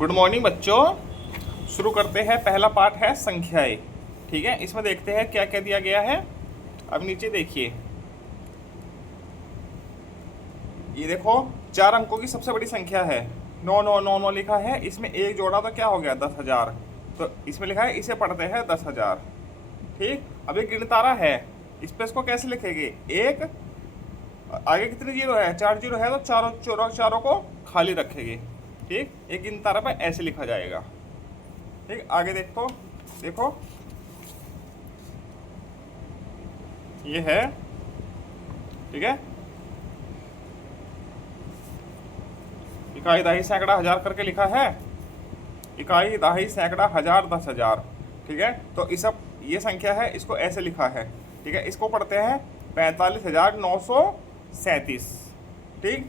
Good morning बच्चों। शुरू करते हैं। पहला पार्ट है संख्याएं। ठीक है, इसमें देखते हैं क्या क्या दिया गया है। अब नीचे देखिए, ये देखो 4 अंकों की सबसे बड़ी संख्या है 9999 लिखा है। इसमें एक जोड़ा तो क्या हो गया 10,000। तो इसमें लिखा है, इसे पढ़ते हैं 10,000। ठीक, अब ये गिनतारा है, इस पे इसको कैसे लिखेंगे? एक आगे कितने जीरो है? 4 जीरो है, तो चारों को खाली रखेंगे। ठीक, एक गिनतारा पे ऐसे लिखा जाएगा। ठीक, आगे देखो देखो ये है। ठीक है, इकाई दहाई सैकड़ा हजार करके लिखा है। इकाई दहाई सैकड़ा हजार 10,000। ठीक है, तो इस सब ये संख्या है, इसको ऐसे लिखा है। ठीक है, इसको पढ़ते हैं 45,937। ठीक,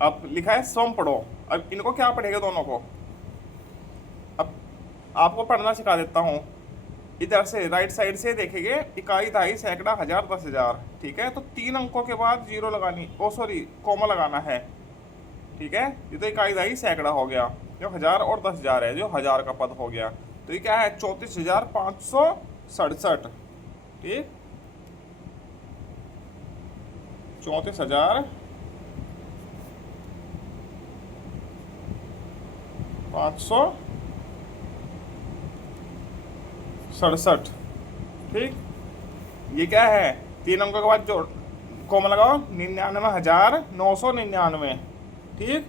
अब लिखा है सम पढ़ो। अब इनको क्या पढ़ेगा दोनों को? अब आपको पढ़ना सिखा देता हूँ। इधर से राइट साइड से देखेंगे, इकाई दहाई सैकड़ा हजार 10,000। ठीक है, तो 3 अंकों के बाद जीरो लगानी, कॉमा लगाना है। ठीक है, ये तो इकाई दहाई सैकड़ा हो गया, जो 1000 और 10,000 है, जो 1000 का पद हो गया। तो ये क्या है? 34,567। ठीक, 34,567। ठीक, ये क्या है? 3 अंकों के बाद जो कॉमा लगाओ, 99,999। ठीक,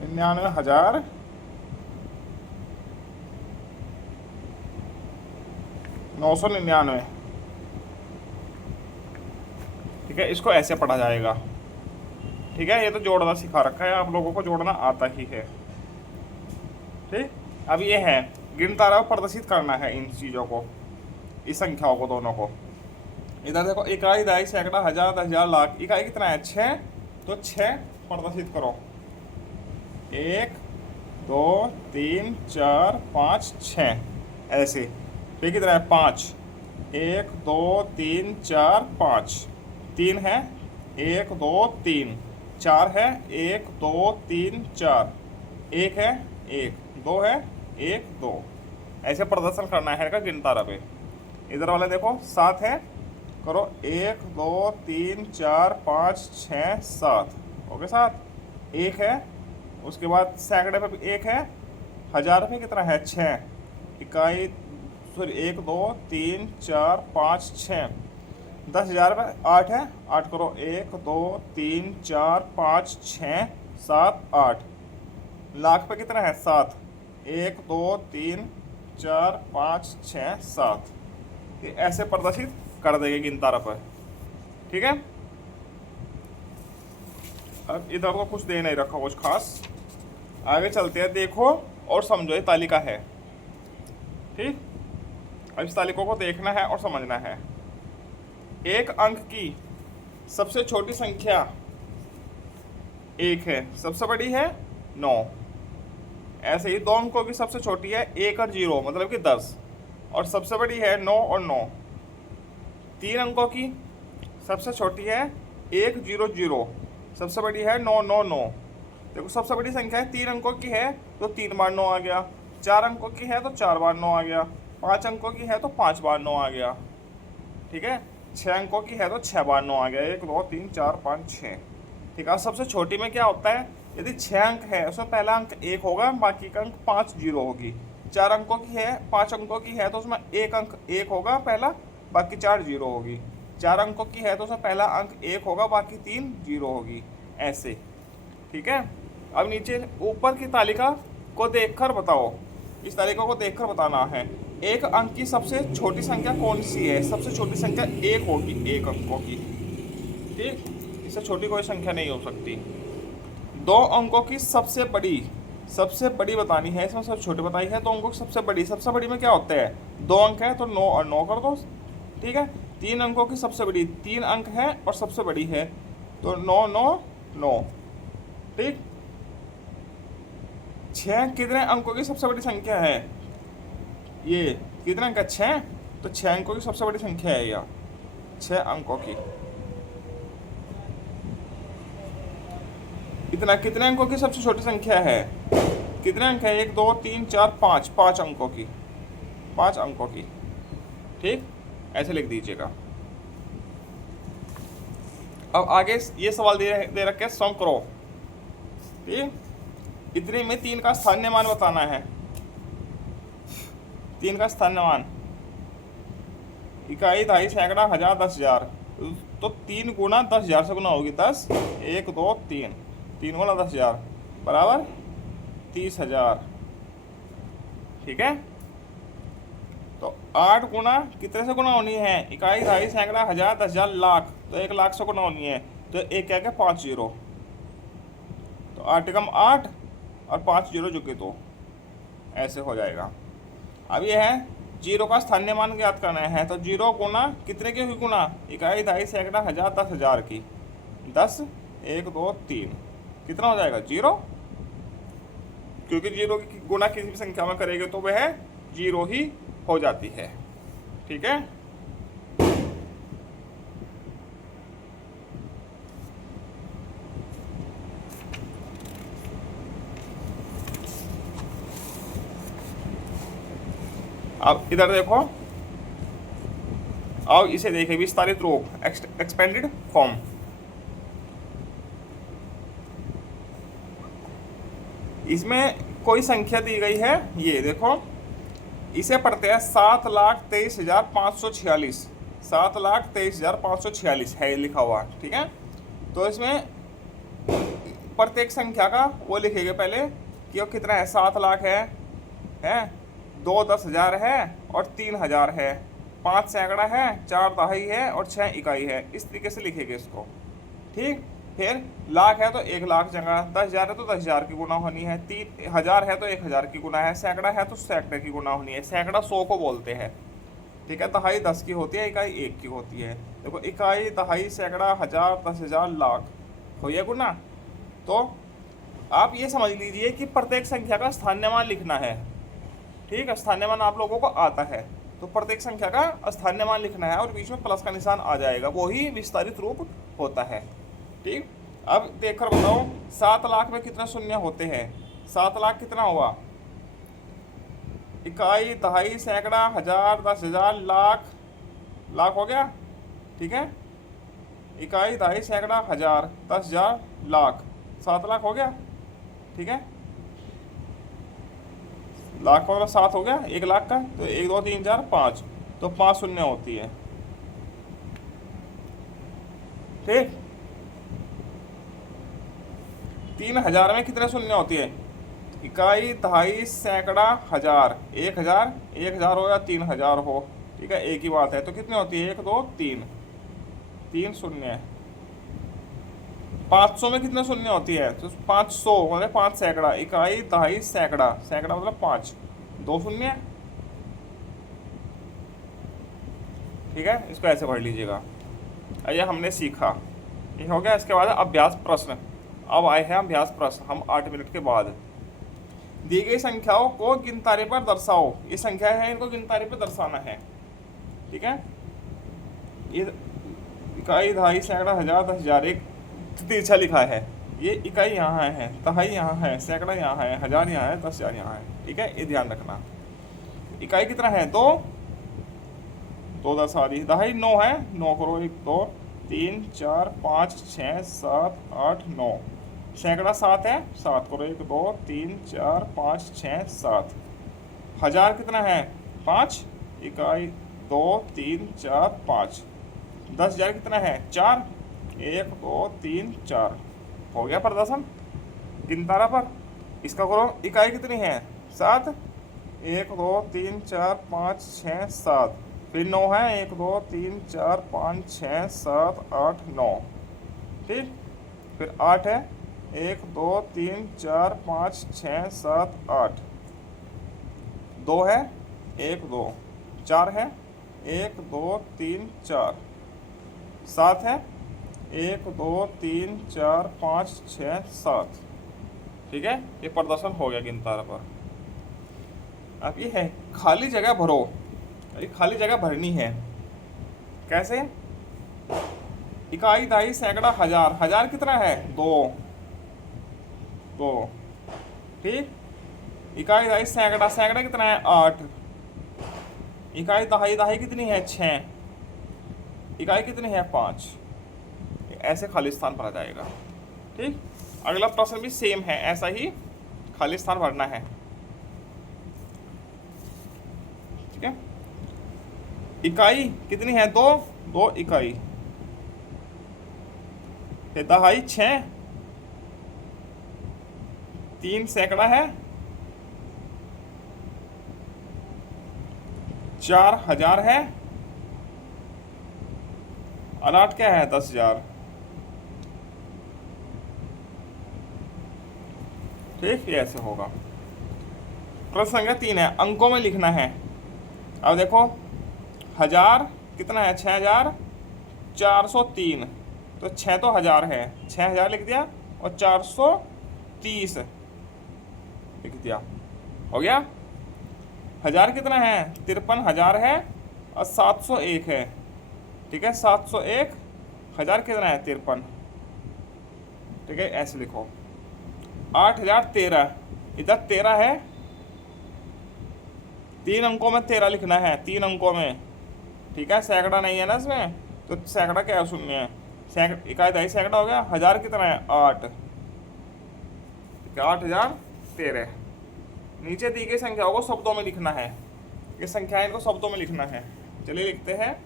99,999। ठीक है, इसको ऐसे पढ़ा जाएगा। ठीक है, ये तो जोड़ना सिखा रखा है, आप लोगों को जोड़ना आता ही है। ठीक, अब ये है गिनतारा प्रदर्शित करना है इन चीज़ों को, इस संख्याओं को, दोनों को। इधर देखो, इकाई दहाई सैकड़ा हजार 10,000 लाख। इकाई कितना है? 6। तो 6 प्रदर्शित करो। 1 2 3 4 5 6 ऐसे। फिर कितना है? 5। 1 2 3 4 5। 3 है, 1 2 3। 4 है, 1 2 3 4। 1 है, 1 2 है, 1 2। ऐसे प्रदर्शन करना है का गिनतारा पे। इधर वाले देखो 7 है, करो 1 2 3 4 5 6 7। ओके, 7। 1 है, उसके बाद सैकड़े पे भी 1 है, 1000 पे कितना है? 6। इकाई 1 2 3 4 5 6। 10,000 पे 8 है, 8 करो 1 2 3 4 5 6 7 8। लाख पे कितना है? 7। 1 2 3 4 5 6 7। ऐसे प्रदर्शित कर देंगे गिनतारा पर। ठीक है, अब इधर तो कुछ दे नहीं रखा कुछ खास। आगे चलते हैं, देखो और समझो, ये तालिका है। ठीक, अब इस तालिका को देखना है और समझना है। एक अंक की सबसे छोटी संख्या 1 है, सबसे बड़ी है 9। ऐसे ही 2 अंकों की सबसे छोटी है 1 और 0, मतलब कि 10, और सबसे बड़ी है 9 और 9। 3 अंकों की सबसे छोटी है 1 0 0, सबसे बड़ी है 9 9 9। देखो, सबसे बड़ी संख्या है, 3 अंकों की है तो 3 बार 9 आ गया। 4 अंकों की है तो 4 बार 9 आ गया। 5 अंकों की है तो 5 बार 9 आ गया। ठीक है, 6 अंकों की है तो 6 बार 9 आ गया। 1 2 3 4 5 6। ठीक है, सबसे छोटी में क्या होता है? यदि 6 अंक है, उसमें पहला अंक 1 होगा, बाकी का अंक 5 जीरो होगी। 4 अंकों की है, 5 अंकों की है, तो उसमें एक अंक 1 होगा पहला, बाकी 4 जीरो होगी। 4 अंकों की है तो उसमें पहला अंक 1 होगा, बाकी 3 जीरो होगी। ऐसे। ठीक है, अब नीचे ऊपर की तालिका को देखकर बताओ, इस तालिका को देखकर बताना है, एक अंक की सबसे छोटी संख्या कौन सी है? सबसे छोटी संख्या 1 होगी, 1 अंकों की। ठीक, इससे छोटी कोई संख्या नहीं हो सकती। 2 अंकों की सबसे बड़ी बतानी है, इसमें सबसे छोटी बताई है। 2 अंकों की सबसे बड़ी में क्या होता है? 2 अंक है तो 9 और 9 कर दो। ठीक है, 3 अंकों की सबसे बड़ी, 3 अंक है और सबसे बड़ी है, तो 9 9 9। ठीक, 6 कितने अंकों की सबसे बड़ी संख्या है? ये कितने अंक है? 6। तो 6 अंकों की सबसे बड़ी संख्या है यह, 6 अंकों की। इतना कितने अंकों की सबसे छोटी संख्या है? कितने अंक है? 1 2 3 4 5, 5 अंकों की, 5 अंकों की। ठीक, ऐसे लिख दीजिएगा। अब आगे ये सवाल दे रखे सम करो। ठीक, इतने में 3 का स्थानीय मान बताना है। 3 का स्थानीय मान, इकाई, दहाई, सैकड़ा, हजार, 10,000। तो 3 गुना 10,000 से गुना होगी। 10 1 2 3, 3 गुना 10,000 बराबर 30,000। ठीक है, तो 8 गुना कितने से गुना होनी है? इकाई, दहाई, सैकड़ा, हजार, 10,000, लाख। तो 1 लाख से गुना होनी है। तो एक क्या 5 जीरो, तो 8 एकम 8 और 5 जीरो जो कि 2, ऐसे हो जाएगा। अब ये है जीरो का स्थानीय मान ज्ञात करना है। तो 0 गुना कितने की हुई गुना? इकाई, दहाई, सैकड़ा, हजार, 10,000 की। 10 1 2 3, कितना हो जाएगा? 0, क्योंकि 0 की गुना किसी भी संख्या में करेंगे तो वह 0 ही हो जाती है। ठीक है, अब इधर देखो, अब इसे देखें विस्तारित रूप, एक्सपेंडेड फॉर्म। इसमें कोई संख्या दी गई है, ये देखो, इसे पढ़ते हैं 7,23,546, 7,23,546 है लिखा हुआ। ठीक है, तो इसमें प्रत्येक संख्या का वो लिखेंगे पहले कि वो कितना है। 7 लाख है, 2 10,000 है और 3,000 है, 5 सैकड़ा है, 4 दहाई है और 6 इकाई है। इस तरीके से लिखेंगे इसको। ठीक, फिर लाख है तो 1 लाख जगह, 10,000 है तो 10,000 की गुना होनी है, 3,000 है तो 1,000 की गुना है, सैकड़ा है तो सैकड़े की गुना होनी है। सैकड़ा 100 को बोलते हैं। ठीक है, दहाई 10 की होती है, इकाई 1 की होती है। देखो, इकाई, दहाई, सैकड़ा, हजार, 10,000, लाख हो गया गुना। तो आप ये समझ लीजिए कि प्रत्येक संख्या का स्थानीय मान लिखना है। ठीक है, स्थानीय मान आप लोगों को आता है, तो प्रत्येक संख्या का स्थानीय मान लिखना है और बीच में प्लस का निशान आ जाएगा, वो ही विस्तारित रूप होता है। ठीक, अब देखकर बताओ 7 लाख में कितने शून्य होते हैं? 7 लाख कितना हुआ? इकाई, दहाई, सैकड़ा, हजार, 10,000, लाख, लाख हो गया। ठीक है, इकाई, दहाई, सैकड़ा, हजार, 10,000, लाख, 7 लाख हो गया। ठीक है, लाख का 7 हो गया 1 लाख का। तो 1 2 3 4 5, तो 5 शून्य होती है। ठीक, 3,000 में कितने शून्य होती है? इकाई, दहाई, सैकड़ा, हजार, 1,000, 1,000 हो या 3,000 हो, ठीक है, एक ही बात है। तो कितनी होती है? 1 2 3, 3 शून्य। 500 में कितने शून्य होती है? तो 500 मतलब 5 सैकड़ा, इकाई, दहाई, सैकड़ा, सैकड़ा मतलब 5, 2 शून्य। ठीक है, इसको ऐसे पढ़ लीजिएगा। ये हमने सीखा, ये हो गया। इसके बाद अभ्यास प्रश्न। अब आए हैं अभ्यास प्रश्न, हम 8 मिनट के बाद। दी गई संख्याओं को गिनतारे पर दर्शाओ। ये संख्या है, इनको गिनतारे पर दर्शाना है। ठीक है, ये इकाई, दहाई, सैकड़ा, हजार, 10,000, एक तिरछा लिखा है। ये इकाई यहाँ है, दहाई यहाँ है, सैकड़ा यहाँ है, हजार यहाँ है, 10,000 यहाँ है। ठीक है, ये ध्यान रखना। इकाई कितना है? 2, 2 10 आदि। दहाई 9 है, 9 करो, 1 2 3 4 5 6 7 8 9। सैकड़ा 7 है, 7 करो, 1 2 3 4 5 6 7। हजार कितना है? 5, इकाई 2 3 4 5। 10,000 कितना है? 4, 1 2 3 4। हो गया प्रदर्शन गिनतारा पर। इसका करो, इकाई कितनी है? 7, 1 2 3 4 5 6 7। फिर 9 है, 1 2 3 4 5 6 7 8 9। ठीक, फिर 8 है, 1 2 3 4 5 6 7 8। 2 है, 1 2। 4 है, 1 2 3 4। 7 है, 1 2 3 4 5 6 7। ठीक है, ये प्रदर्शन हो गया गिनतारा पर। अब ये है खाली जगह भरो। ये खाली जगह भरनी है कैसे? इकाई, दहाई, सैकड़ा, हजार। हजार कितना है? 2। 2, ठीक। इकाई दहाई सैकड़ा, सैकड़ा कितना है 8। इकाई दहाई, दहाई कितनी है 6। इकाई कितनी है 5। ऐसे खाली स्थान भरा जाएगा, ठीक। अगला प्रश्न भी सेम है, ऐसा ही खाली स्थान भरना है, ठीक है। इकाई कितनी है 2, 2 इकाई, फिर दहाई 6, 3 सैकड़ा है, 4000 है, और 8 क्या है 10,000, ठीक। ये ऐसे होगा। प्रश्न संख्या 3 है, अंकों में लिखना है। अब देखो 1000 कितना है 6403, तो 6 तो 1000 है, 6000 लिख दिया और 430 लिख दिया, हो गया। 1000 कितना है 53,000 है और 701 है, ठीक है। 701, 1000 कितना है 53, ठीक है। ऐसे लिखो। 8013, इधर 13 है, 3 अंकों में 13 लिखना है, 3 अंकों में, ठीक है। सैकड़ा नहीं है ना इसमें, तो सैकड़ा क्या है शून्य है, इकाई दहाई सैकड़ा हो गया। 1000 कितना है 8, 8013। नीचे दी गई संख्याओं को शब्दों में लिखना है, ये संख्याएं को शब्दों में लिखना है। चलिए लिखते हैं।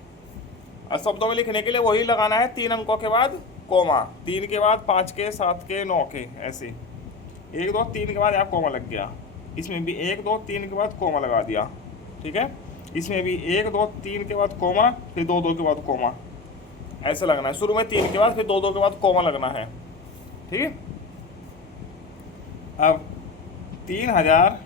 और शब्दों में लिखने के लिए वही लगाना है, 3 अंकों के बाद कोमा, 3 के बाद 5 के 7 के 9 के, ऐसे 1 2 3 के बाद यहाँ कोमा लग गया। इसमें भी 1 2 3 के बाद कोमा लगा दिया, ठीक है। इसमें भी 1 2 3 के बाद कोमा, फिर 2 2 के बाद कोमा, ऐसे लगना है। शुरू में 3 के बाद फिर 2 2 के बाद कोमा लगना है, ठीक है। अब 3576,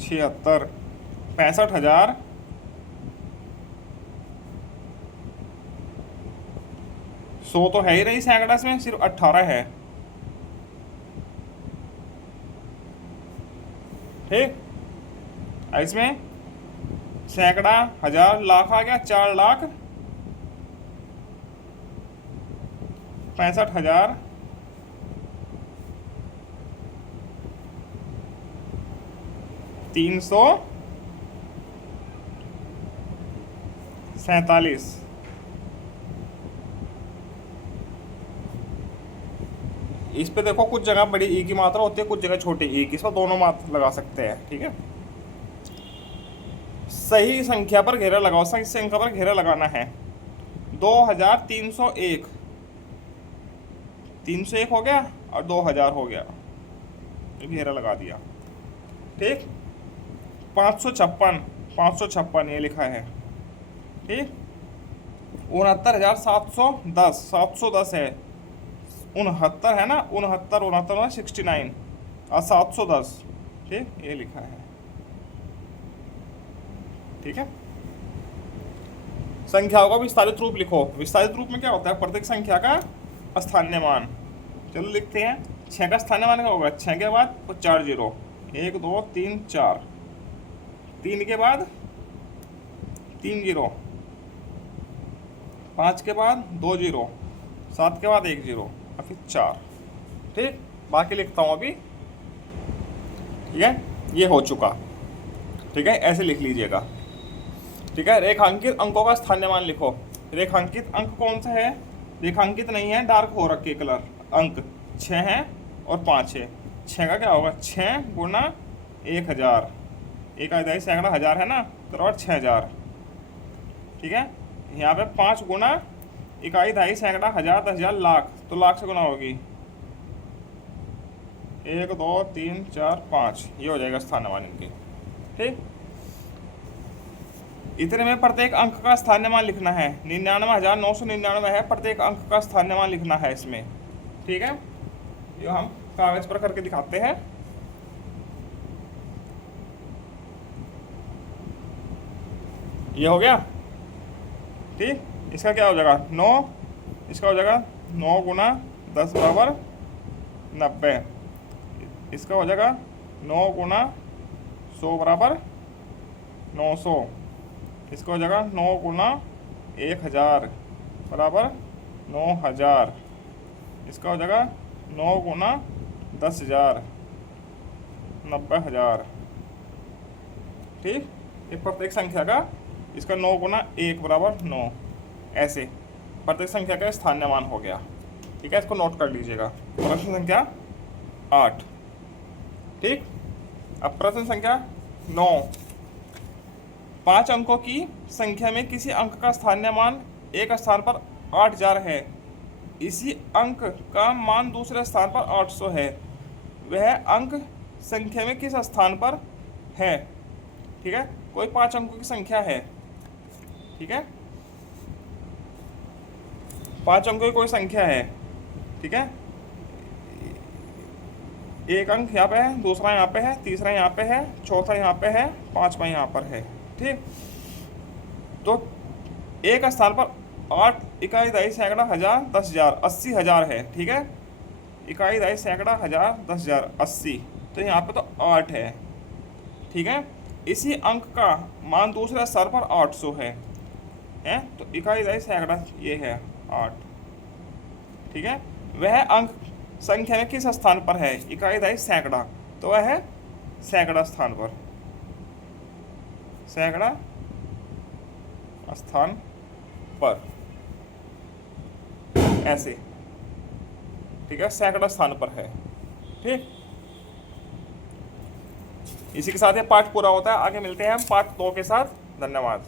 65,000, 100 तो है ही नहीं सैकड़ा में, सिर्फ 18 है, ठीक। इसमें सैकड़ा 1000 लाख आ गया, 4,65,000, 347। इस पे देखो कुछ जगह बड़ी ई की मात्रा होती है, कुछ जगह छोटी ई की, इस पर दोनों मात्रा लगा सकते हैं, ठीक है। सही संख्या पर घेरा लगाओ, सही संख्या पर घेरा लगाना है। 2301, 301 हो गया और 2000 हो गया, घेरा लगा दिया, ठीक। 556, 556 ये लिखा है, ठीक। 69,710, 710 है, 69 है ना, 69 69 और 710, ठीक, ये लिखा है, ठीक है। संख्याओं का विस्तारित रूप लिखो। विस्तारित रूप में क्या होता है, प्रत्येक संख्या का स्थानीय मान। चलो लिखते हैं। 6 का स्थानीय मान क्या होगा, 6 के बाद 4 जीरो, 1 2 3 4, 3 के बाद 3 जीरो, 5 के बाद 2 जीरो, 7 के बाद 1 जीरो और फिर 4, ठीक। बाकी लिखता हूँ अभी, ठीक है। ये हो चुका, ठीक है, ऐसे लिख लीजिएगा, ठीक है। रेखांकित अंकों का स्थानीय मान लिखो। रेखांकित अंक कौन सा है, रेखांकित नहीं है, डार्क हो रखे कलर अंक 6 है और 5 है। 6 का क्या होगा 6 गुना 1000, एक आधा सैकड़ा 1000 है ना, तो और 6000, ठीक है। यहाँ पे 5 गुना इकाई ढाई सैकड़ा 1000, 10,000 लाख, तो लाख से गुना होगी 1 2 3 4 5, ये हो जाएगा स्थानीय मान इनके, ठीक। इतने में प्रत्येक अंक का स्थानीय मान लिखना है। 99,999 है, प्रत्येक अंक का स्थानीय मान लिखना है इसमें, ठीक है। ये हम कागज पर करके दिखाते हैं। ये हो गया, ठीक। इसका क्या हो जाएगा 9, इसका हो जाएगा 9 गुना 10 बराबर 90, इसका हो जाएगा 9 गुना 100 बराबर 900, इसका हो जाएगा 9 गुना 1000 बराबर 9000, इसका हो जाएगा 9 गुना 10,000 90,000। ठीक, ये प्रत्येक संख्या का, इसका 9 गुना 1 बराबर 9, ऐसे प्रत्येक संख्या का स्थान्यमान हो गया। ठीक है, इसको नोट कर लीजिएगा। प्रश्न संख्या 8। ठीक, अब प्रश्न संख्या 9, 5 अंकों की संख्या में किसी अंक का स्थान्यमान एक स्थान पर 8000 है, इसी अंक का मान दूसरे स्थान पर 800 है, वह अंक संख्या में किस स्थान पर है। ठीक है, कोई 5 अंकों की संख्या है। ठीक है, 5 अंकों की कोई संख्या है। ठीक है, एक अंक यहाँ पे है, दूसरा यहाँ पे है, तीसरा यहाँ पे है, चौथा यहाँ पे है, पांचवा यहाँ पर है। ठीक, तो एक स्थान पर 8 इकाई दहाई सैकड़ा हजार 10,000 80,000 है। ठीक है, इकाई दहाई सैकड़ा हजार 10,000 80, तो यहाँ पे तो 8 है। ठीक है, इसी अंक का मान दूसरे स्तर पर 800 है, तो इकाई दहाई सैकड़ा ये है 8। ठीक है, वह अंक संख्या में किस स्थान पर है, इकाई दहाई सैकड़ा, तो वह है सैकड़ा स्थान पर, सैकड़ा स्थान पर, ऐसे। ठीक है, सैकड़ा स्थान पर है। ठीक, इसी के साथ ये पाठ पूरा होता है। आगे मिलते हैं हम पार्ट 2 के साथ। धन्यवाद।